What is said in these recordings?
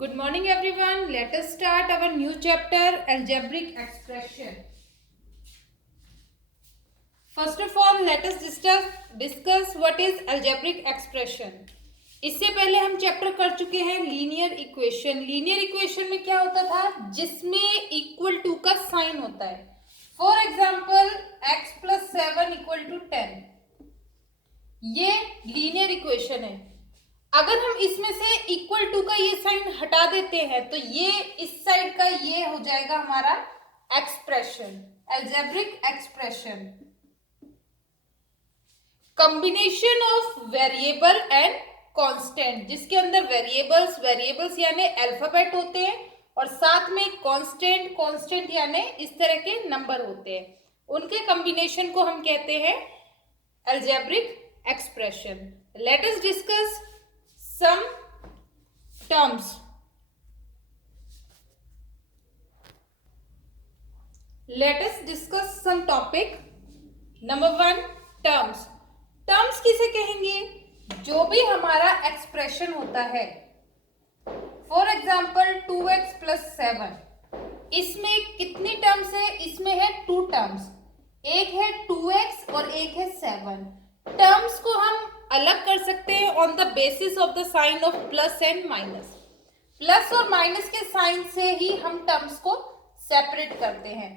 Good morning everyone. Let us start our new chapter algebraic expression. First of all, let us discuss what is algebraic expression. इससे पहले हम chapter कर चुके हैं linear equation. Linear equation में क्या होता था? जिसमें इक्वल टू का साइन होता है. For example x + 7 = 10. ये लीनियर इक्वेशन है. अगर हम इसमें से इक्वल टू का ये साइन हटा देते हैं तो ये इस साइड का ये हो जाएगा हमारा expression, algebraic expression. Combination of variable and constant, जिसके अंदर वेरिएबल्स यानी अल्फाबेट होते हैं और साथ में कांस्टेंट यानी इस तरह के नंबर होते हैं. उनके कॉम्बिनेशन को हम कहते हैं algebraic expression. Let us discuss some terms. Let us discuss some topic. Number 1, terms. Terms किसे कहेंगे? जो भी हमारा एक्सप्रेशन होता है. For example 2x + 7. इसमें कितनी टर्म्स है? इसमें है 2 टर्म्स. एक है 2x और एक है 7. टर्म्स को हम अलग कर सकते हैं on the basis of the sign of plus and minus. Plus और माइनस के साइन से ही हम टर्म्स को सेपरेट करते हैं.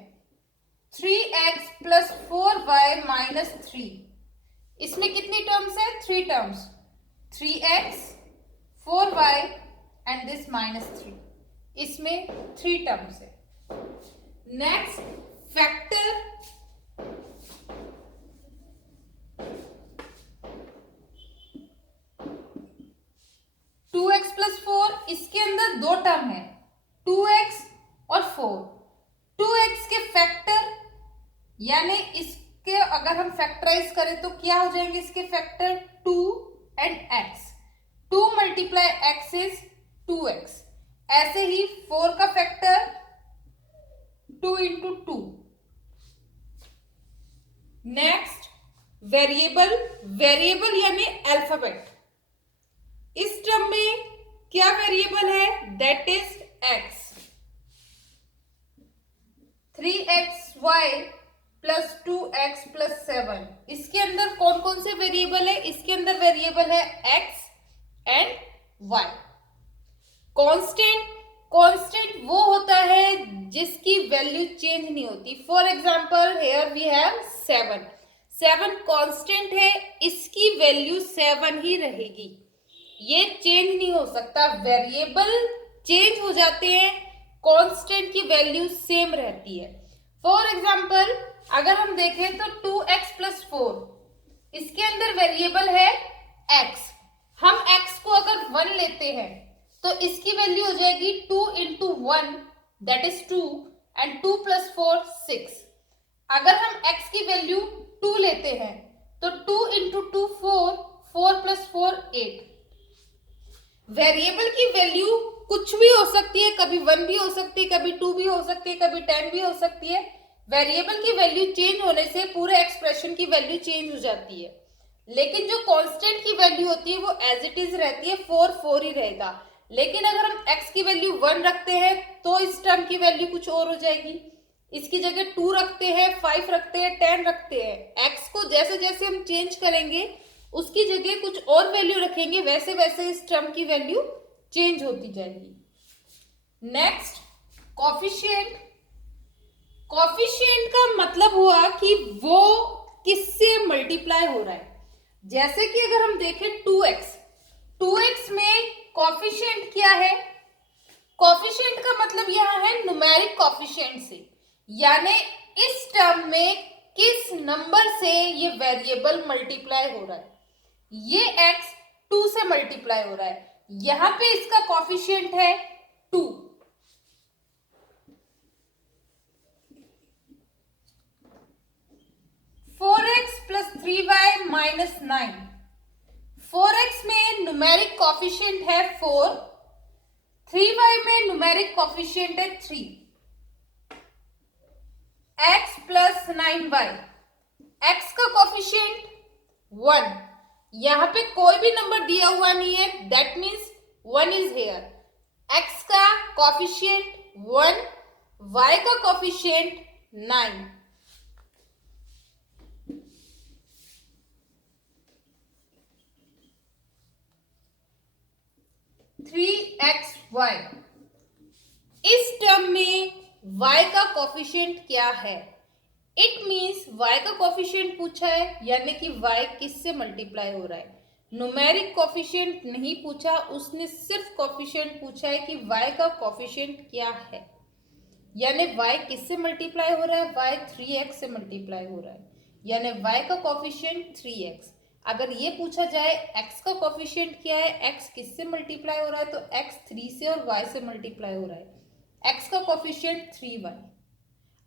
3x + 4y - 3. इसमें कितनी टर्म्स है? 3 terms. 3x 4y and this -3. इसमें 3 टर्म्स है. Next, factor. 2x + 4, इसके अंदर 2 टर्म है, 2x और 4. 2x के फैक्टर यानी इसके अगर हम फैक्टराइज करें तो क्या हो जाएंगे इसके factor? 2 and x. 2 × x is 2x. ऐसे ही 4 का फैक्टर 2 × 2. नेक्स्ट, वेरिएबल यानी अल्फाबेट. इस टर्म में क्या वेरिएबल है? That is x. 3xy + 2x + 7. इसके अंदर कौन कौन से वेरिएबल है? इसके अंदर वेरिएबल है x एंड y. कांस्टेंट वो होता है जिसकी वैल्यू चेंज नहीं होती. For example here we have 7. 7 constant है, इसकी वैल्यू 7 ही रहेगी, ये चेंज नहीं हो सकता. वेरिएबल चेंज हो जाते हैं, कांस्टेंट की वैल्यू सेम रहती है. फॉर एग्जाम्पल अगर हम देखें तो 2x + 4, इसके अंदर वेरिएबल है x. हम x को अगर 1 लेते हैं तो इसकी वैल्यू हो जाएगी 2 × 1 दैट इज 2 एंड 2 + 4 6. अगर हम x की वैल्यू 2 लेते हैं तो 2 × 2 4, 4 + 4 8. वेरिएबल की वैल्यू कुछ भी हो सकती है, कभी 1 भी हो सकती है, कभी 2 भी हो सकती है, कभी 10 भी हो सकती है. वेरिएबल की वैल्यू चेंज होने से पूरे एक्सप्रेशन की वैल्यू चेंज हो जाती है. लेकिन जो कांस्टेंट की वैल्यू होती है वो एज इट इज रहती है, 4 4 ही रहेगा. लेकिन अगर हम x की वैल्यू 1 रखते हैं तो इस टर्म की वैल्यू कुछ और हो जाएगी. इसकी जगह 2 रखते हैं, 5 रखते हैं, 10 रखते हैं. x को जैसे जैसे हम चेंज करेंगे उसकी जगह कुछ और वैल्यू रखेंगे, वैसे वैसे इस टर्म की वैल्यू चेंज होती जाएगी. Next, coefficient. कोफिशिएंट का मतलब हुआ कि वो किससे मल्टीप्लाई हो रहा है. जैसे कि अगर हम देखें 2x में कोफिशिएंट क्या है? कोफिशिएंट का मतलब यहां है न्यूमेरिक कोफिशिएंट से, यानी इस टर्म में किस नंबर से ये वेरिएबल मल्टीप्लाई हो रहा है. ये x 2 से मल्टीप्लाई हो रहा है, यहां पे इसका कोफिशिएंट है 2. (4x + 3y - 9). 4x में न्यूमेरिक कोफिशिएंट है 4, 3y में न्यूमेरिक कोफिशिएंट है 3. x + 9y. x का कोफिशिएंट 1. यहाँ पे कोई भी नंबर दिया हुआ नहीं है, that means 1 is here. x का कोफिशिएंट 1, y का कोफिशिएंट 9। 3xy, इस टर्म में y का कोफिशिएंट क्या है? इट मीन्स y का कोफिशिएंट पूछा है, यानी कि y किससे मल्टीप्लाई हो रहा है। न्यूमेरिक कोफिशिएंट नहीं पूछा, उसने सिर्फ कोफिशिएंट पूछा है कि y का कोफिशिएंट क्या है, यानी y किससे मल्टीप्लाई हो रहा है? y 3x से मल्टीप्लाई हो रहा है, यानी y का कोफिशिएंट 3x। अगर ये पूछा जाए x का कोफिशिएंट क्या है, x किससे मल्टीप्लाई हो रहा है, तो x 3 से और y से मल्टीप्लाई हो रहा है, x का कोफिशिएंट 3y।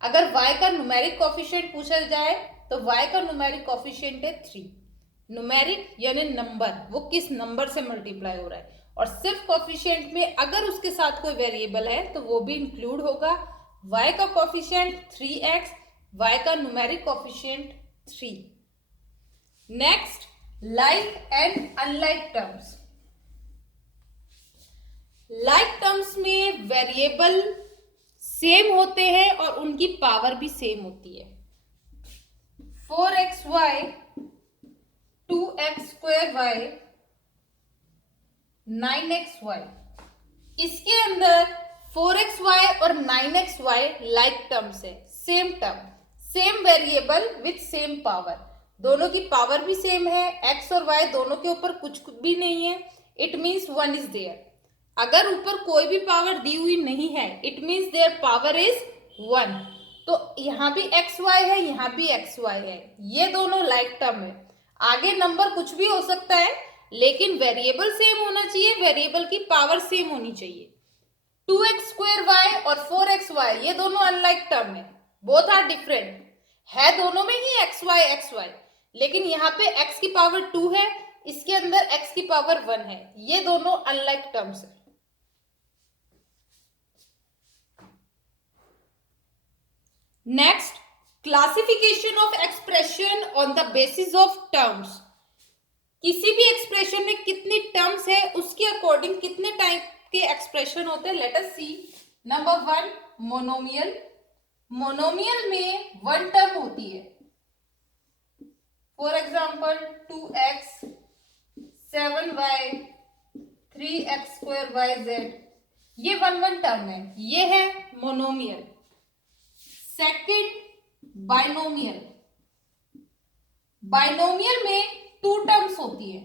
अगर y का न्यूमेरिक कोफिशिएंट पूछा जाए तो y का न्यूमेरिक कोफिशिएंट है 3। न्यूमेरिक यानी नंबर, वो किस नंबर से मल्टीप्लाई हो रहा है, और सिर्फ कोफिशिएंट में अगर उसके साथ कोई वेरिएबल है तो वो भी इंक्लूड होगा। y का कोफिशिएंट 3x, y का numeric coefficient 3। Next, like and unlike terms. Like terms में वेरिएबल सेम होते हैं और उनकी पावर भी सेम होती है। 4xy 2x2y 9xy, इसके अंदर 4xy और 9xy लाइक टर्म्स है, same term, same variable with same power, दोनों की पावर भी सेम है, x और y दोनों के ऊपर कुछ भी नहीं है, इट मीन्स 1 इज देयर। अगर ऊपर कोई भी पावर दी हुई नहीं है, it means their power is 1। तो यहाँ भी xy है, यहाँ भी xy है, ये दोनों लाइक टर्म है। आगे नंबर कुछ भी हो सकता है, लेकिन वेरिएबल सेम होना चाहिए, वेरिएबल की पावर सेम होनी चाहिए। 2x2y और 4xy ये दोनों अनलाइक टर्म है, बोथ आर डिफरेंट है, दोनों में ही xy, लेकिन यहाँ पे x की पावर 2 है, इसके अंदर x की पावर 1 है, ये दोनों अनलाइक टर्म्स है। Next, classification of expression on the basis of terms. किसी भी एक्सप्रेशन में कितनी टर्म्स है उसके अकॉर्डिंग कितने टाइप के एक्सप्रेशन होते हैं। Let us see. Number 1, monomial. Monomial में 1 टर्म होती है, for example 2x 7y 3x2yz, ये 1 टर्म है, ये है मोनोमियल। Second, binomial. बाइनोमियल में 2 टर्म्स होती है,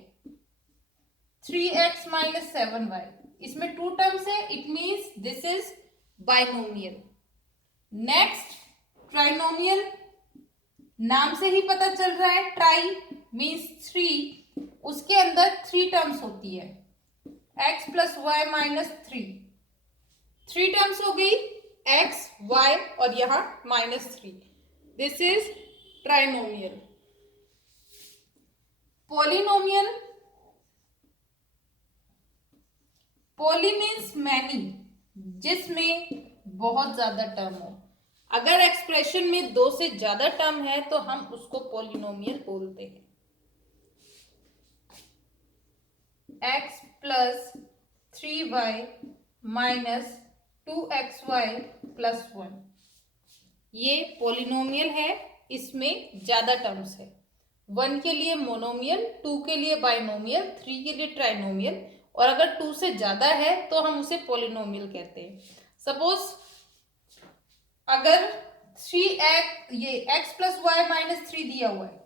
3x - 7y, इसमें 2 टर्म्स है, it means this is binomial. Next, trinomial. नाम से ही पता चल रहा है, ट्राई मीन्स 3, उसके अंदर 3 टर्म्स होती है, x + y - 3, 3 टर्म्स हो गई, x, y और यहाँ -3, this is trinomial. Polynomial. Poly means many, जिसमें बहुत ज्यादा टर्म हो। अगर एक्सप्रेशन में 2 से ज्यादा टर्म है तो हम उसको पॉलिनोमियल बोलते हैं। x + 3y - 2xy + 1, ये पॉलिनोमियल है, इसमें ज्यादा टर्म्स है। 1 के लिए मोनोमियल, 2 के लिए बाइनोमियल, 3 के लिए ट्राइनोमियल, और अगर 2 से ज्यादा है तो हम उसे पॉलिनोमियल कहते हैं। सपोज अगर 3x, ये x + y - 3 दिया हुआ है,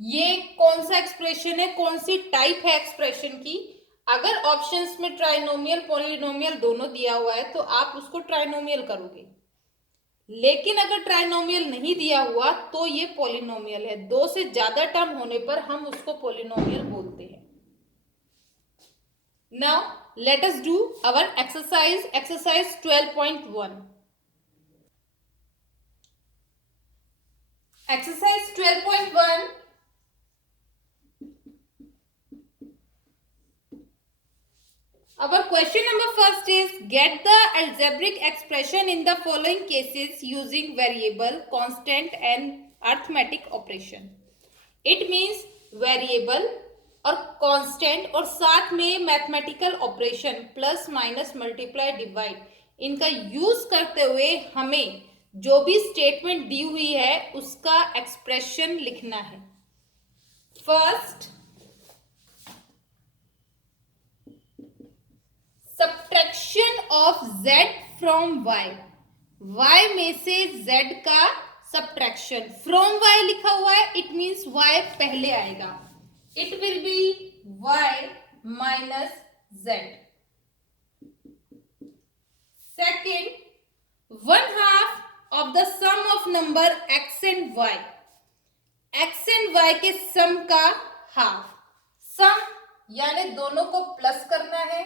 ये कौन सा एक्सप्रेशन है, कौन सी टाइप है एक्सप्रेशन की। अगर ऑप्शंस में ट्राइनोमियल पॉलिनोमियल दोनों दिया हुआ है तो आप उसको ट्राइनोमियल करोगे, लेकिन अगर ट्राइनोमियल नहीं दिया हुआ तो ये पॉलिनोमियल है। 2 से ज्यादा टर्म होने पर हम उसको पॉलिनोमियल बोलते हैं। Now let us do our exercise 12.1। Exercise 12.1, our question number first is get the algebraic expression in the following cases using variable, constant and arithmetic operation. It means variable और constant और साथ में mathematical operation plus minus multiply divide, इनका use करते हुए हमें जो भी स्टेटमेंट दी हुई है उसका एक्सप्रेशन लिखना है। First, subtraction of z from y, y में से z का सब्ट्रैक्शन, फ्रॉम y लिखा हुआ है, इट मींस y पहले आएगा, it will B y minus z। Second, 1/2 of the sum of number x and y, x and y के सम का हाफ, सम यानी दोनों को प्लस करना है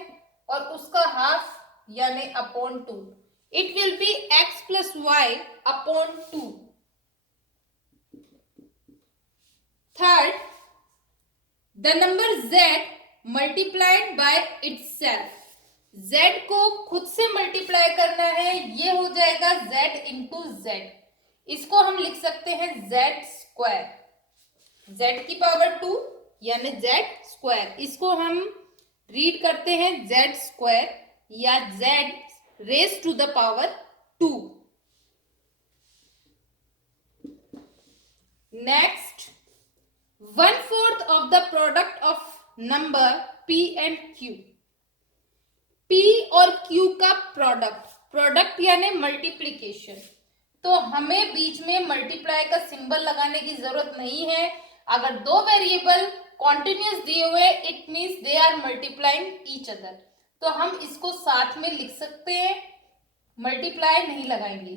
और उसका हाफ यानी upon 2, it will be x plus Y upon 2। Third, the number z multiplied by itself, z को खुद से मल्टीप्लाई करना है, ये हो जाएगा z इंटू z, इसको हम लिख सकते हैं z स्क्वायर, z की पावर 2 यानी z स्क्वायर, इसको हम रीड करते हैं z स्क्वायर या z raise to the power 2। Next, 1/4 of the product of number p and q, p और q का प्रोडक्ट, प्रोडक्ट यानी मल्टीप्लीकेशन, तो हमें बीच में मल्टीप्लाई का सिंबल लगाने की जरूरत नहीं है। अगर दो वेरिएबल कॉन्टिन्यूस दिए हुए, it means they are multiplying each other, तो हम इसको साथ में लिख सकते हैं, मल्टीप्लाई नहीं लगाएंगे।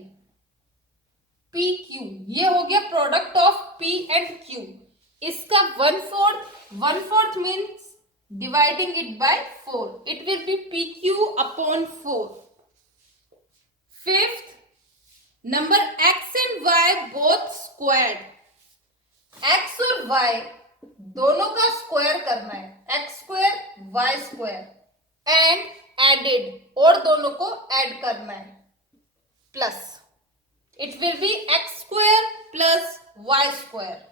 पी क्यू, ये हो गया product of P and Q, इसका 1/4 means dividing it by 4, it will be P Q upon 4। Fifth, number x and y both squared, x और y दोनों का स्क्वायर करना है, x square y square and added, और दोनों को add करना है, plus it will be x square plus y square.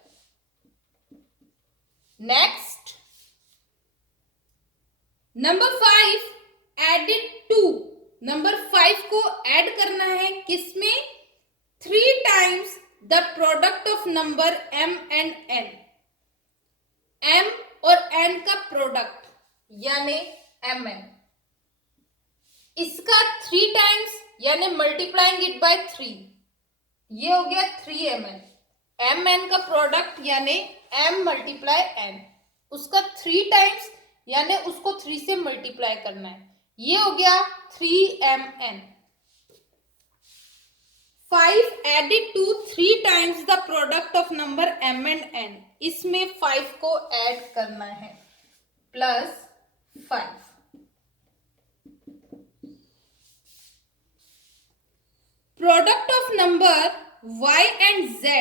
Next, number 5 added to, number 5 को ऐड करना है किसमें, 3 times the product of number m and n, m और n का प्रोडक्ट यानी mn, इसका 3 टाइम्स यानी मल्टीप्लाइंग इट बाय 3, ये हो गया 3mn, mn का प्रोडक्ट यानी m मल्टीप्लाई n, उसका 3 टाइम्स यानी उसको 3 से मल्टीप्लाई करना है, ये हो गया 3mn। 5 added to 3 times the product of number m and n, इसमें 5 को ऐड करना है, plus 5। Product of number y and z,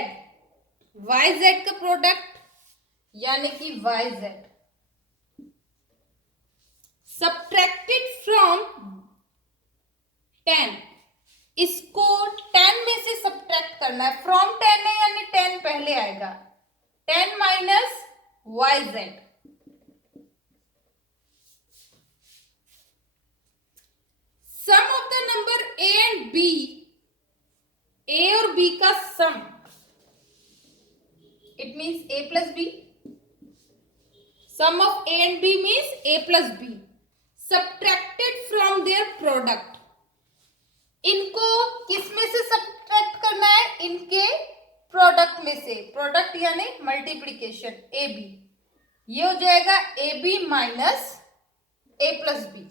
yz का प्रोडक्ट यानी कि yz, सब्ट्रैक्टेड फ्रॉम 10, इसको 10 में से सब्ट्रैक्ट करना है, फ्रॉम 10 है यानी 10 पहले आएगा, 10 minus yz। Sum of the number a and b, a और b का sum, it means a plus b, sum of a and b means a plus b, subtracted from their product, इनको किस में से सब्ट्रैक्ट करना है, इनके product में से, प्रोडक्ट यानी मल्टीप्लीकेशन ए बी, ये हो जाएगा A B minus A plus B.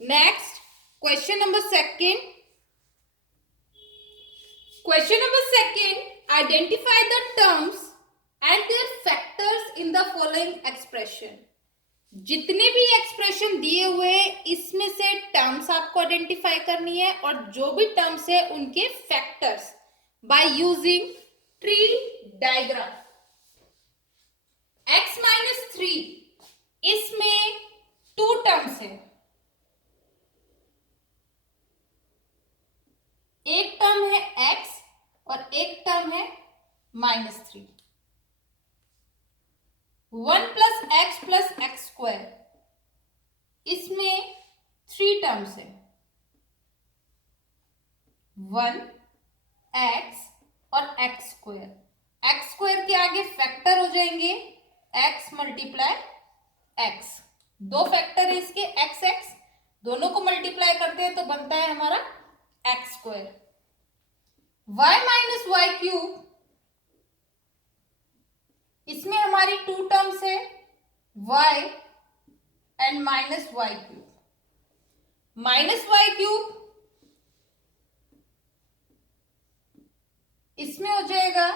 Next, question number second, question number second, identify the terms and their factors in the following expression, जितने भी एक्सप्रेशन दिए हुए हैं इसमें से टर्म्स आपको आइडेंटिफाई करनी है और जो भी टर्म्स है उनके factors by using tree diagram. x minus 3, इसमें 2 टर्म्स है, एक टर्म है x और एक टर्म है -3। 1 प्लस एक्स स्क्वायर, इसमें 3 टर्म्स है, 1x और एक्स स्क्वायर। एक्स स्क्वायर के आगे फैक्टर हो जाएंगे x मल्टीप्लाई x, 2 फैक्टर है इसके x x, दोनों को मल्टीप्लाई करते हैं तो बनता है हमारा X square. y minus Y cube, इसमें हमारी 2 टर्म्स है y and minus Y cube. Minus Y cube इसमें हो जाएगा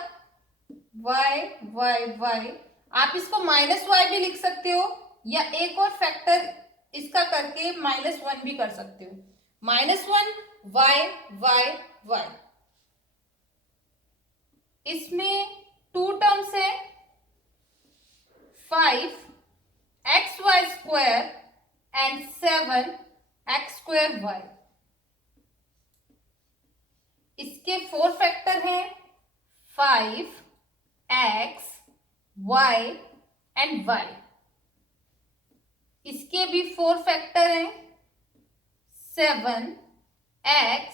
y y y, आप इसको माइनस वाई भी लिख सकते हो या एक और फैक्टर इसका करके -1 भी कर सकते हो। -1 y y y, इसमें 2 टर्म्स है 5 X Y square and 7 X square y। इसके 4 फैक्टर हैं 5 x y एंड y। इसके भी 4 फैक्टर हैं 7 x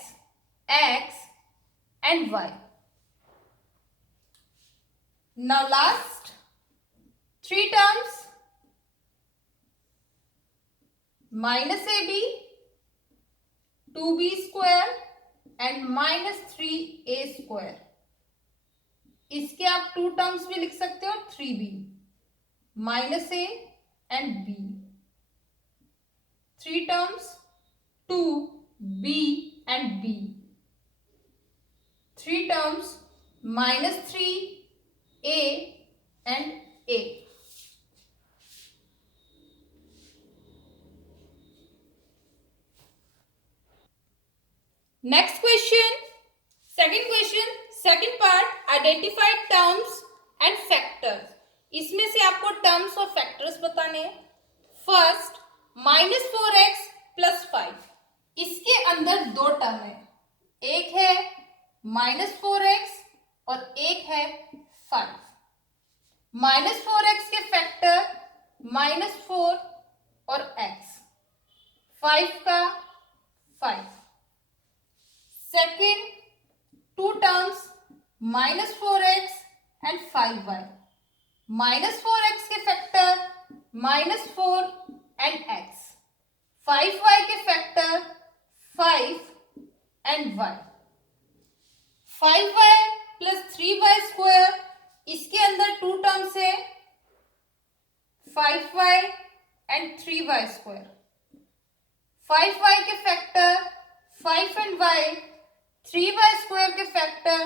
x and y। Now last 3 terms, minus ab, 2b square and minus 3a square। इसके आप 2 terms भी लिख सकते हो 3b, minus a and b, 3 terms 2b and b, 3 terms minus 3a and a। Next question, second part, identify terms and factors. इसमें से आपको terms और फैक्टर्स बताने हैं। फर्स्ट, -4x प्लस 5, इसके अंदर 2 टर्म है, एक है -4x और एक है 5। -4x के फैक्टर -4 और x, 5 का 5। Second 2 terms -4x and 5y, -4x के फैक्टर -4 एंड x, 5y के factor 5 and y। 5y plus 3y square, इसके अंदर 2 टर्म्स है 5y and 3y square, 5y के factor 5 and y, 3y square के factor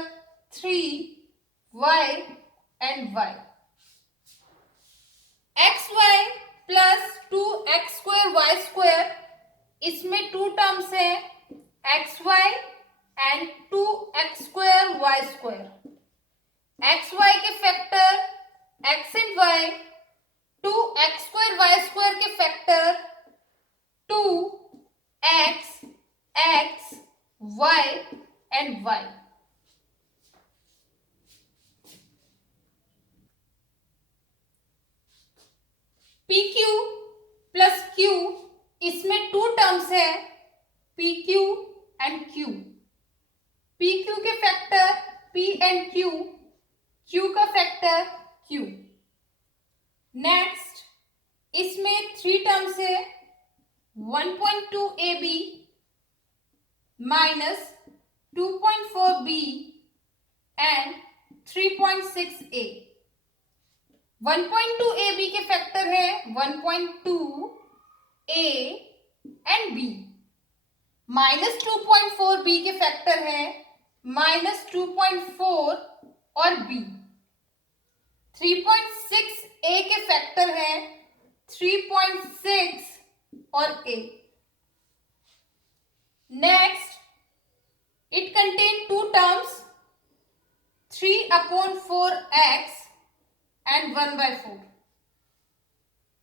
3y and y। xy plus 2x square y square, इसमें 2 terms है xy and 2x square y square, xy के factor x and y, 2x square y square के factor 2x x y and y। pq plus q, इसमें 2 terms है pq and q, pq के factor p and q, q का factor q। Next, इसमें 3 terms है 1.2 ab minus 2.4 b and 3.6 a। 1.2 ab के factor है 1.2 a and b, minus 2.4 b के factor है माइनस 2.4 और b, 3.6 a के फैक्टर है 3.6 और a। Next, it contain 2 terms 3/4x and 1/4।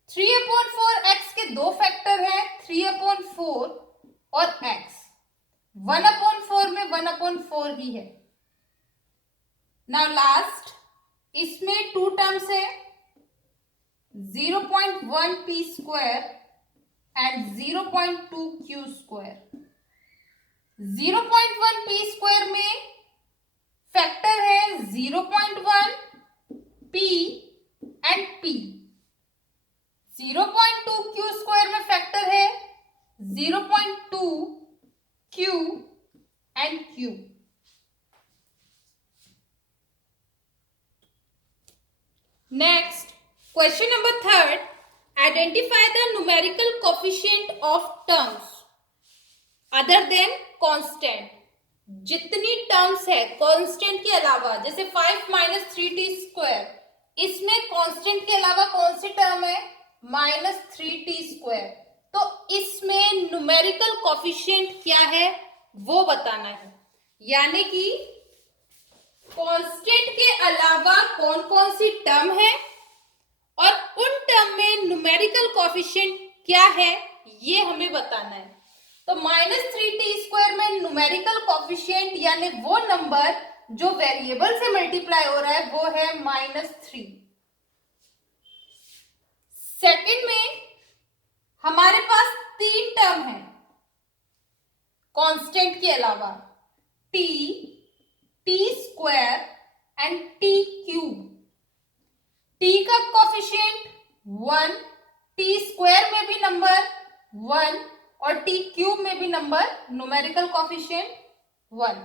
3/4x के 2 फैक्टर है 3/4 और x, 1/4 में 1/4 ही है। नाउ लास्ट, इसमें 2 टर्म्स है 0.1 p square and 0.2 q square. 0.1 p square में फैक्टर है 0.1 p and p. 0.2 q square में फैक्टर है 0.2 q and q. Next, question number 3. Identify the numerical coefficient of terms other than constant. जितनी terms है constant के अलावा, जैसे 5 minus 3t square, इसमें कांस्टेंट के अलावा कौन सी टर्म है? Minus 3t square. तो इसमें न्यूमेरिकल कोफिशिएंट क्या है वो बताना है. यानी कि कांस्टेंट के अलावा कौन कौन सी टर्म है और उन टर्म में न्यूमेरिकल कोफिशिएंट क्या है ये हमें बताना है. तो माइनस 3t स्क्वायर में न्यूमेरिकल कोफिशिएंट यानी वो नंबर जो वेरिएबल से मल्टीप्लाई हो रहा है वो है -3. सेकंड में हमारे पास 3 टर्म है कांस्टेंट के अलावा, t, t square and t cube. t का कोफिशिएंट 1, t स्क्वायर में भी नंबर 1 और t क्यूब में भी number numerical coefficient 1.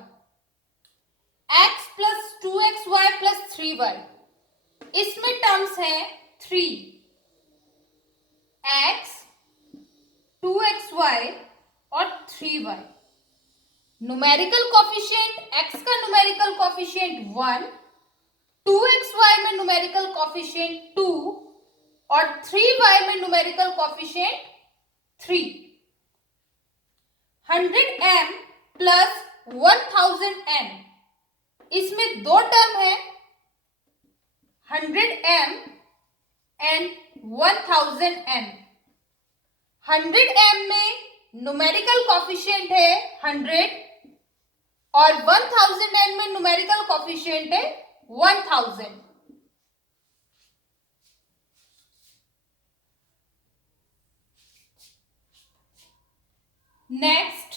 x plus 2xy plus 3y, इसमें टर्म्स हैं 3. x, 2xy और 3y. न्यूमेरिकल कोफिशिएंट x का न्यूमेरिकल कोफिशिएंट 1, 2xy में न्यूमेरिकल कोफिशिएंट 2 और 3y में numerical coefficient 3. 100m plus 1000m, इसमें 2 टर्म है 100m एंड 1000m. 100m में न्यूमेरिकल कोफिशिएंट है 100 और 1000m में न्यूमेरिकल कोफिशिएंट है 1000. नेक्स्ट,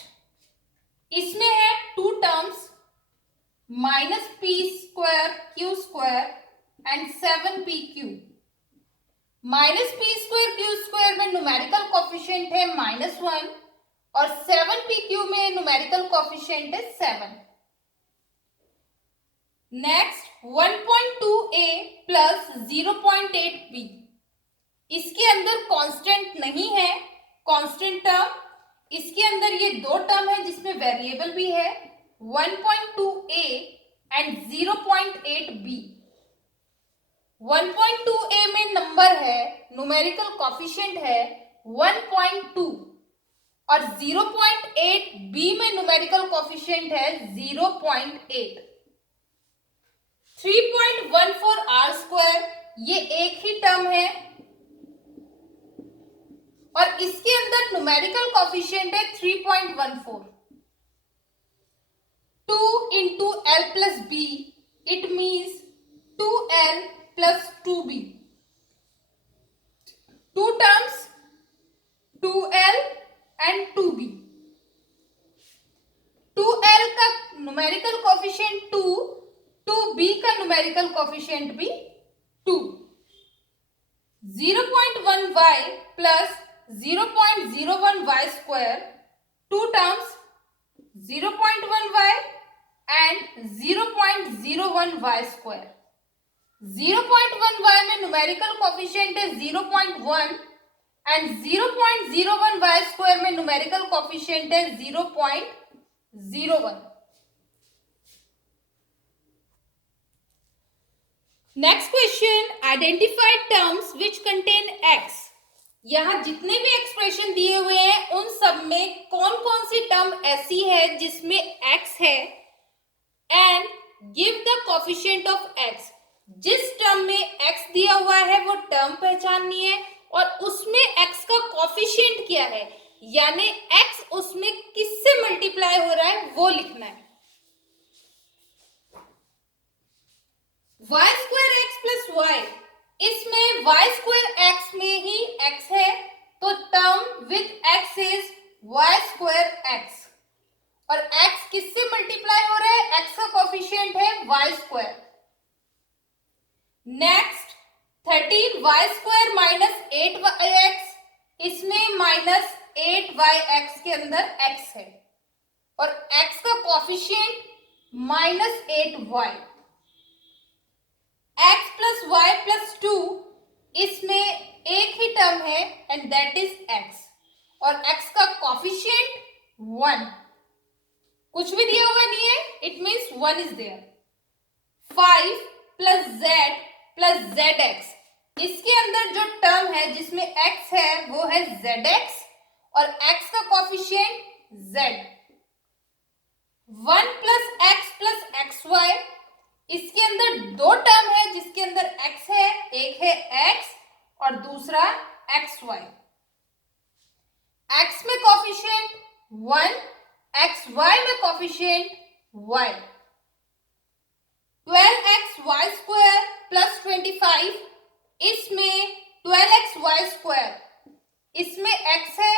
इसमें है 2 terms minus p square q square and 7p cube. Minus p square q square में न्यूमेरिकल कोफिशिएंट है -1 और 7p क्यूब में न्यूमेरिकल कोफिशिएंट है 7. नेक्स्ट, 1.2a प्लस 0.8b, इसके अंदर कांस्टेंट नहीं है कांस्टेंट टर्म. इसके अंदर ये 2 टर्म है जिसमें वेरिएबल भी है 1.2a एंड 0.8b. 1.2a में नंबर है न्यूमेरिकल कोफिशिएंट है 1.2 और 0.8b में न्यूमेरिकल कोफिशिएंट है 0.8. 3.14 r स्क्वायर, ये एक ही टर्म है और इसके अंदर न्यूमेरिकल कोफिशिएंट है 3.14. 2 into l plus b, it means 2l plus 2b. 2 terms 2l and 2b. 2l का न्यूमेरिकल कोफिशिएंट 2, 2b का न्यूमेरिकल कोफिशिएंट भी 2. 0.1y plus 0.01y square, 2 terms 0.1y and 0.01y square. 0.1y में numerical coefficient है 0.1 and 0.01y square में numerical coefficient है 0.01. Next question, identify terms which contain x. यहाँ जितने भी एक्सप्रेशन दिए हुए हैं उन सब में कौन कौन सी टर्म ऐसी है जिसमें x है and give the coefficient of x. जिस टर्म में x दिया हुआ है वो टर्म पहचाननी है और उसमें x का कोफिशिएंट क्या है यानी x उसमें किससे मल्टीप्लाई हो रहा है वो लिखना है. y square x plus y, इसमें वाई स्क्वायर एक्स में ही एक्स है, तो term with X is Y square X, और x किससे मल्टीप्लाई हो रहा है, x का कोफिशिएंट है Y square. Next 13 Y square minus 8x, इसमें माइनस 8y(x) के अंदर x है, और x का coefficient minus 8y। x plus y plus 2, इसमें एक ही टर्म है एंड दैट इज x, और x का कोफिशिएंट 1, कुछ भी दिया हुआ नहीं है, it means 1 is there. 5 plus z plus zx, इसके अंदर जो टर्म है जिसमें x है वो है zx, और x का कोफिशिएंट z। 1 प्लस xy, इसके अंदर दो टर्म है जिसके अंदर x है, एक है x और दूसरा xy। x में कोफिशिएंट 1, xy में coefficient y। 12xy square plus 25, इसमें 12xy स्क्वायर, इसमें x है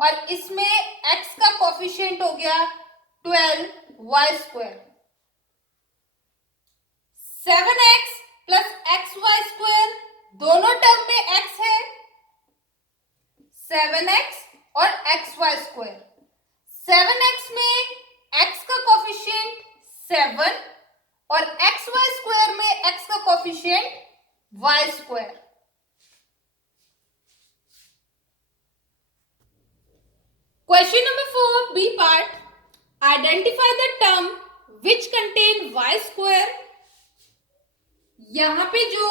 और इसमें x का कोफिशिएंट हो गया 12y square. 7x plus xy square, दोनों टर्म में x है, 7x और xy स्क्वायर। 7x में x का कोफिशिएंट 7 और xy स्क्वायर में x का coefficient y square. Question number 4 B part, identify the term which contain y square. यहां पे जो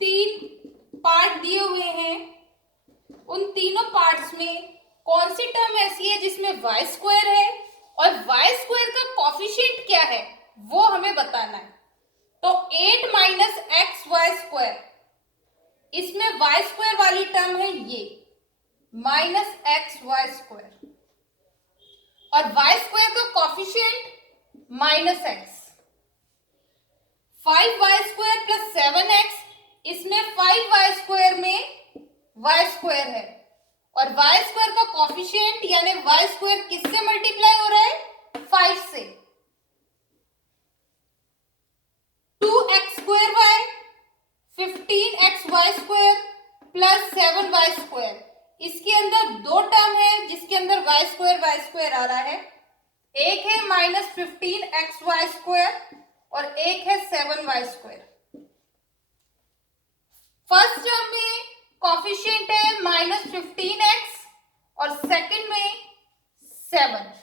3 पार्ट दिए हुए हैं, उन तीनों पार्ट्स में कौन सी टर्म ऐसी है जिसमें y स्क्वायर है और y स्क्वायर का कोफिशिएंट क्या है वो हमें बताना है। तो 8 माइनस एक्स वाई स्क्वायर, इसमें y स्क्वायर वाली टर्म है ये माइनस एक्स वाई स्क्वायर, और y स्क्वायर का coefficient minus x. 5y square plus 7x, इसमें 5y स्क्वायर में y स्क्वायर है, और y स्क्वायर का कोफिशिएंट यानी y स्क्वायर किससे मल्टीप्लाई हो रहा है, 5 से। 2x square y, 15xy square plus 7y square, इसके अंदर दो टर्म है जिसके अंदर y स्क्वायर आ रहा है, एक है माइनस 15xy स्क्वायर और एक है 7y स्क्वायर। फर्स्ट टर्म में कोफिशिएंट है माइनस 15x और सेकंड में 7।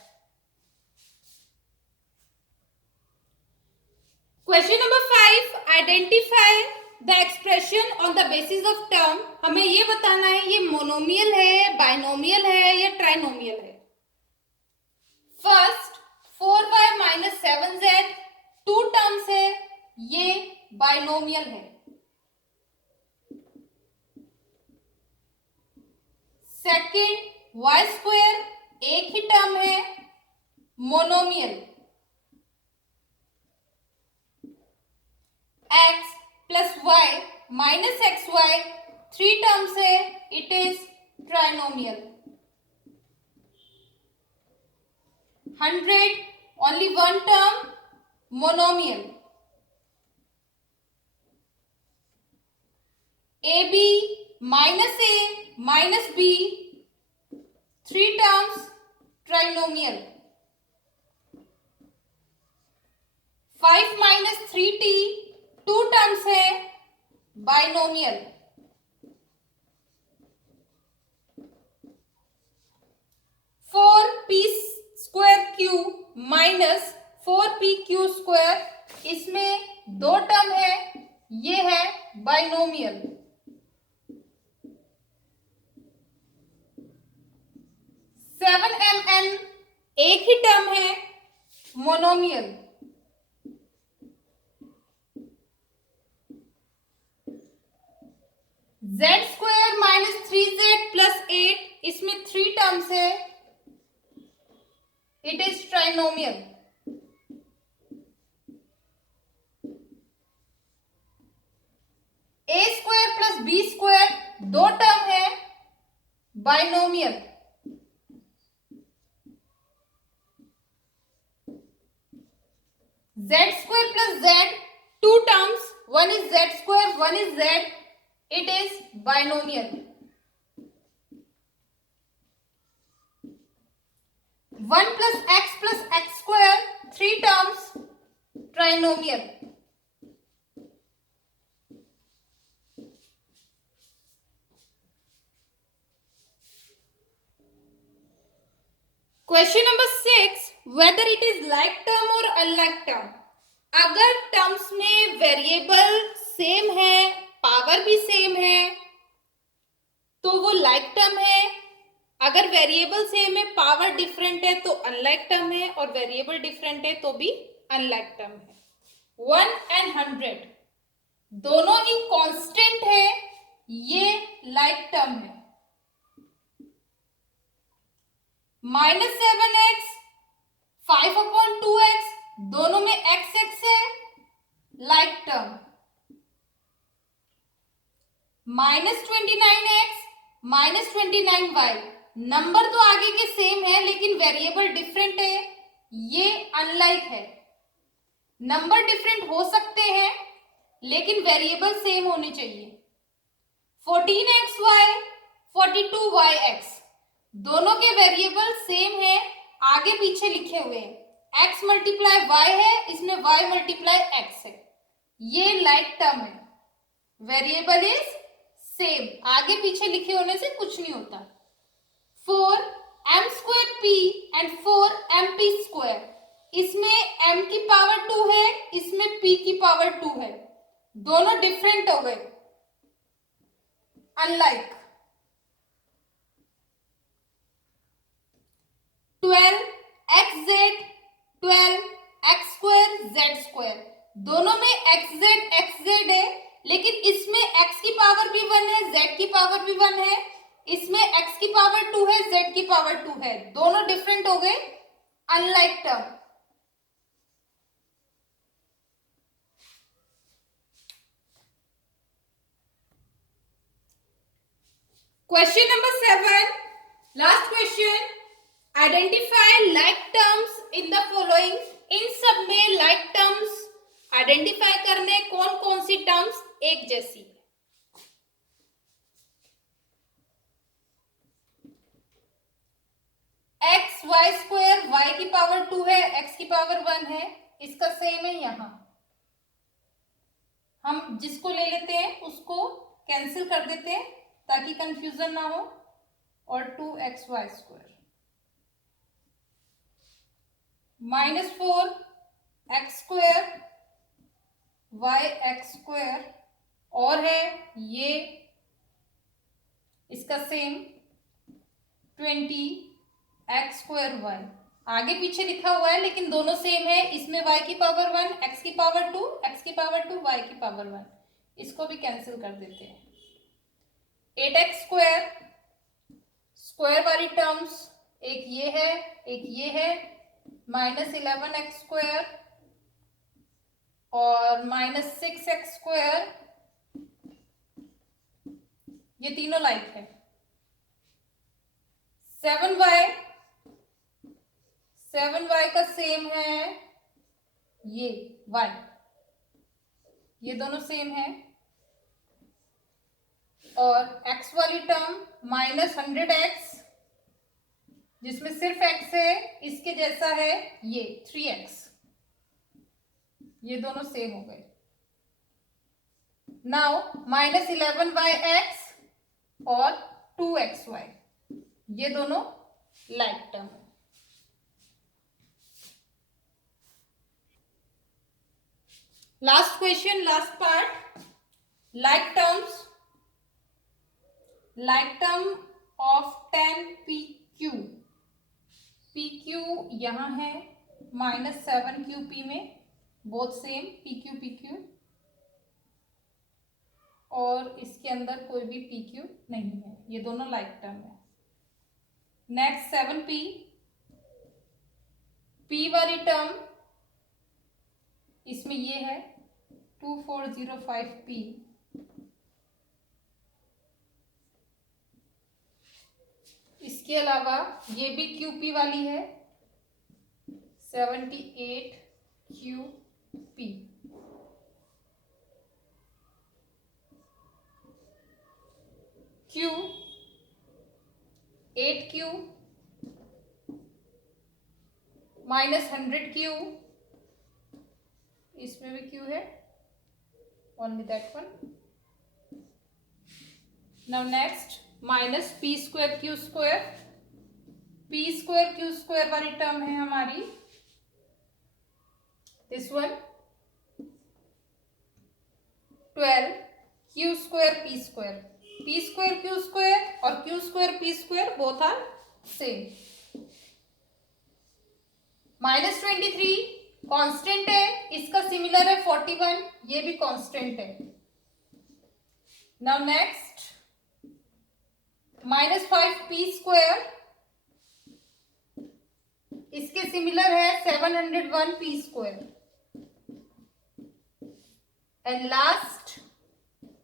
Question number 5, identify the expression on the basis of term. हमें ये बताना है ये मोनोमियल है, बाइनोमियल है या ट्राइनोमियल है। First 4y minus 7z, 2 terms है, ये बाइनोमियल है। सेकंड y स्क्वायर, एक ही टर्म है, monomial. x plus y minus xy, 3 terms है, it is trinomial. 100 only 1 term, monomial. ab minus a minus b, 3 terms, trinomial. 5 minus 3t, 2 terms है, binomial. 4p square q minus 4pq square, इसमें 2 term है, ये है binomial. 7mn, एक ही term है, monomial. z square minus 3z plus 8, इसमें 3 terms है, it is trinomial. A square plus B square दो टर्म है, binomial. Z square plus Z two terms, one is Z square one is Z, it is binomial. 1 plus x square three terms, trinomial. Question number 6, whether it is like term और unlike term. अगर terms में variable same है, power भी same है, तो वो like term है। अगर वेरिएबल सेम है, पावर डिफरेंट है, तो अनलाइक टर्म है, और वेरिएबल डिफरेंट है तो भी अनलाइक टर्म है। 1 and 100 दोनों ही कांस्टेंट है, ये लाइक टर्म है। -7x 5/2x दोनों में x है, like term. -29x -29y number तो आगे के सेम है लेकिन वेरिएबल डिफरेंट है, ये अनलाइक है। नंबर डिफरेंट हो सकते हैं लेकिन वेरिएबल सेम होनी चाहिए। 14xy 42yx दोनों के वेरिएबल सेम है, आगे पीछे लिखे हुए हैं। x मल्टीप्लाई y है, इसमें y मल्टीप्लाई x है, ये लाइक टर्म है। वेरिएबल इज सेम, आगे पीछे लिखे होने से कुछ नहीं होता। 4m square p and 4mp square, इसमें m की पावर 2 है, इसमें p की पावर 2 है, दोनों डिफरेंट हो गए, unlike. 12xz 12x square z square दोनों में xz है, लेकिन इसमें x की पावर भी 1 है, z की पावर भी 1 है, इसमें x की पावर 2 है, z की पावर 2 है, दोनों डिफरेंट हो गए, unlike term. Question number 7, last question, identify like terms in the following. इन सब में लाइक टर्म्स आइडेंटिफाई करने, कौन कौन सी टर्म्स एक जैसी। एक्स वाई स्क्वायर वाई की पावर 2 है, एक्स की पावर 1 है, इसका सेम है। यहां हम जिसको ले लेते हैं उसको कैंसिल कर देते हैं ताकि कंफ्यूजन ना हो, और 2xy square -4x square yx square, और है ये इसका सेम 20x स्क्वायर y, आगे पीछे लिखा हुआ है लेकिन दोनों सेम है, इसमें y की पावर 1 x की पावर 2 x की पावर 2 y की पावर 1, इसको भी कैंसिल कर देते हैं। 8x स्क्वायर स्क्वायर वाली टर्म्स, एक ये है एक ये है, -11x स्क्वायर और -6x स्क्वायर, ये तीनों लाइक है। 7y का सेम है ये y, ये दोनों सेम है, और x वाली टर्म -100x जिसमें सिर्फ x है, इसके जैसा है ये 3x, ये दोनों सेम हो गए। नाउ -11yx और 2xy, ये दोनों लाइक टर्म है। Last question, last part, like terms. Like term of 10pq, pq यहां है -7qp में, बोथ सेम pq, और इसके अंदर कोई भी pq नहीं है, ये दोनों लाइक टर्म है। नेक्स्ट 7p, p वाली टर्म इसमें ये है 2405p, इसके अलावा ये भी QP वाली है 78 QP। Q 8Q minus 100Q, इसमें भी Q है, only that one. Now next minus P square Q square, P square Q square वाली टर्म है हमारी this one 12 Q square P square, P square Q square और Q square P square both are same. Minus 23 constant है, इसका similar है 41, ये भी constant है। Now next minus 5P square, इसके सिमिलर है 701P square. And last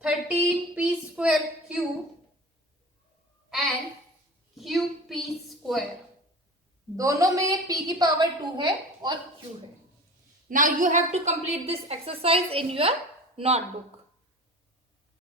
13P square Q and QP square, दोनों में P की पावर 2 है और Q है। Now you have to complete this exercise in your notebook.